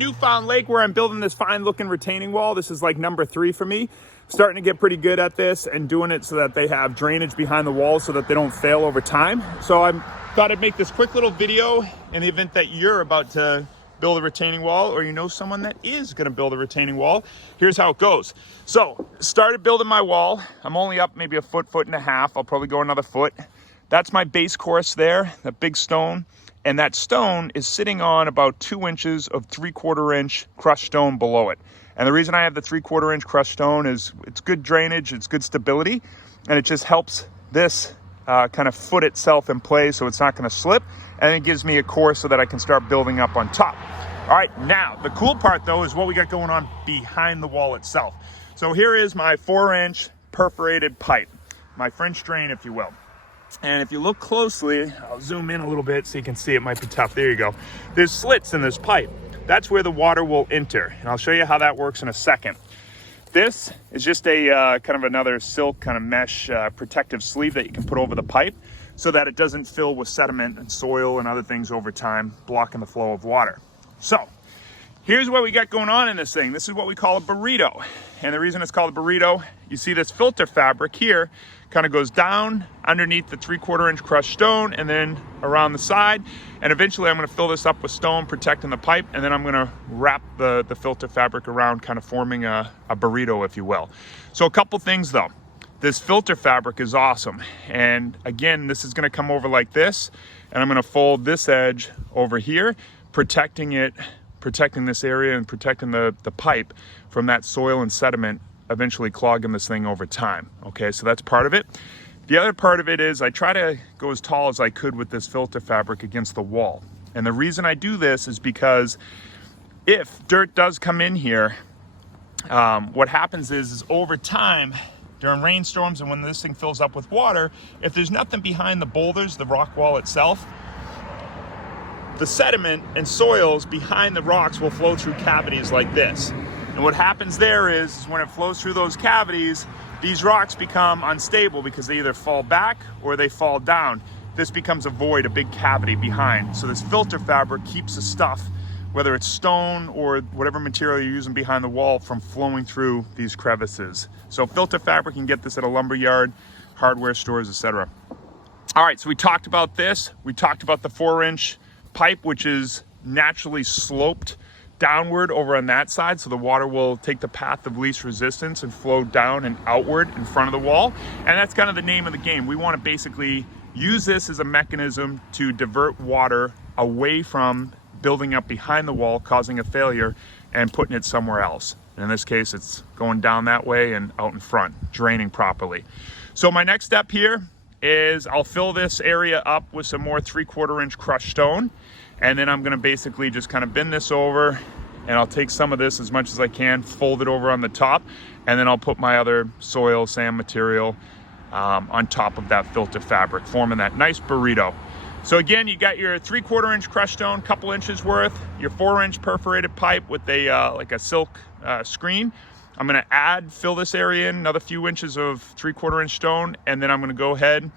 Newfound Lake where I'm building this fine looking retaining wall. This is like number 3 for me. Starting to get pretty good at this and doing it so that they have drainage behind the walls so that they don't fail over time. So I thought I'd make this quick little video in the event that you're about to build a retaining wall, or you know someone that is gonna build a retaining wall. Here's how it goes. So started building my wall. I'm only up maybe a foot, foot and a half. I'll probably go another foot. That's my base course there, that big stone. And that stone is sitting on about 2 inches of 3/4 inch crushed stone below it. And the reason I have the 3/4 inch crushed stone is it's good drainage, it's good stability, and it just helps this kind of foot itself in place so it's not gonna slip, and it gives me a course so that I can start building up on top. All right, now the cool part though is what we got going on behind the wall itself. So here is my 4-inch perforated pipe, my French drain, if you will. And if you look closely, I'll zoom in a little bit so you can see. It might be tough. There you go. There's slits in this pipe. That's where the water will enter. And I'll show you how that works in a second. This is just a kind of another silk kind of mesh protective sleeve that you can put over the pipe so that it doesn't fill with sediment and soil and other things over time, blocking the flow of water. So here's what we got going on in this thing. This is what we call a burrito. And the reason it's called a burrito, you see this filter fabric here kind of goes down underneath the 3/4 inch crushed stone and then around the side. And eventually I'm gonna fill this up with stone protecting the pipe, and then I'm gonna wrap the filter fabric around, kind of forming a burrito, if you will. So a couple things though. This filter fabric is awesome. And again, this is gonna come over like this, and I'm gonna fold this edge over here, protecting this area and protecting the pipe from that soil and sediment eventually clogging this thing over time. Okay, so that's part of it. The other part of it is I try to go as tall as I could with this filter fabric against the wall. And the reason I do this is because if dirt does come in here, what happens is over time, during rainstorms and when this thing fills up with water, if there's nothing behind the boulders, the rock wall itself, the sediment and soils behind the rocks will flow through cavities like this. And what happens there is when it flows through those cavities, these rocks become unstable because they either fall back or they fall down. This becomes a void, a big cavity behind. So this filter fabric keeps the stuff, whether it's stone or whatever material you're using behind the wall, from flowing through these crevices. So filter fabric, you can get this at a lumber yard, hardware stores, etc. All right, so we talked about this. We talked about the 4-inch pipe, which is naturally sloped downward over on that side, so the water will take the path of least resistance and flow down and outward in front of the wall. And that's kind of the name of the game. We want to basically use this as a mechanism to divert water away from building up behind the wall, causing a failure, and putting it somewhere else. And in this case, it's going down that way and out in front, draining properly. So my next step here is I'll fill this area up with some more 3/4 inch crushed stone. And then I'm gonna basically just kind of bend this over, and I'll take some of this as much as I can, fold it over on the top, and then I'll put my other soil, sand material on top of that filter fabric, forming that nice burrito. So again, you got your 3/4 inch crushed stone, couple inches worth, your 4-inch perforated pipe with a like a silk screen. I'm gonna fill this area in, another few inches of 3/4 inch stone, and then I'm gonna go ahead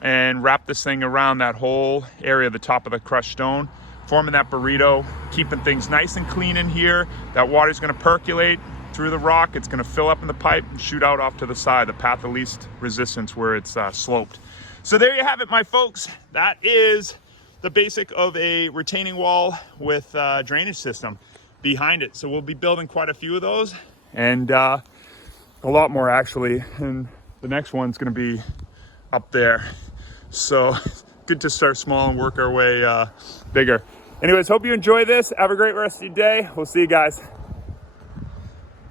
and wrap this thing around that whole area, the top of the crushed stone, forming that burrito, keeping things nice and clean in here. That water's gonna percolate through the rock, it's gonna fill up in the pipe and shoot out off to the side, the path of least resistance where it's sloped. So there you have it, my folks. That is the basic of a retaining wall with drainage system behind it. So we'll be building quite a few of those, and a lot more actually. And the next one's gonna be up there. So good to start small and work our way bigger. Anyways, hope you enjoy this. Have a great rest of your day. We'll see you guys.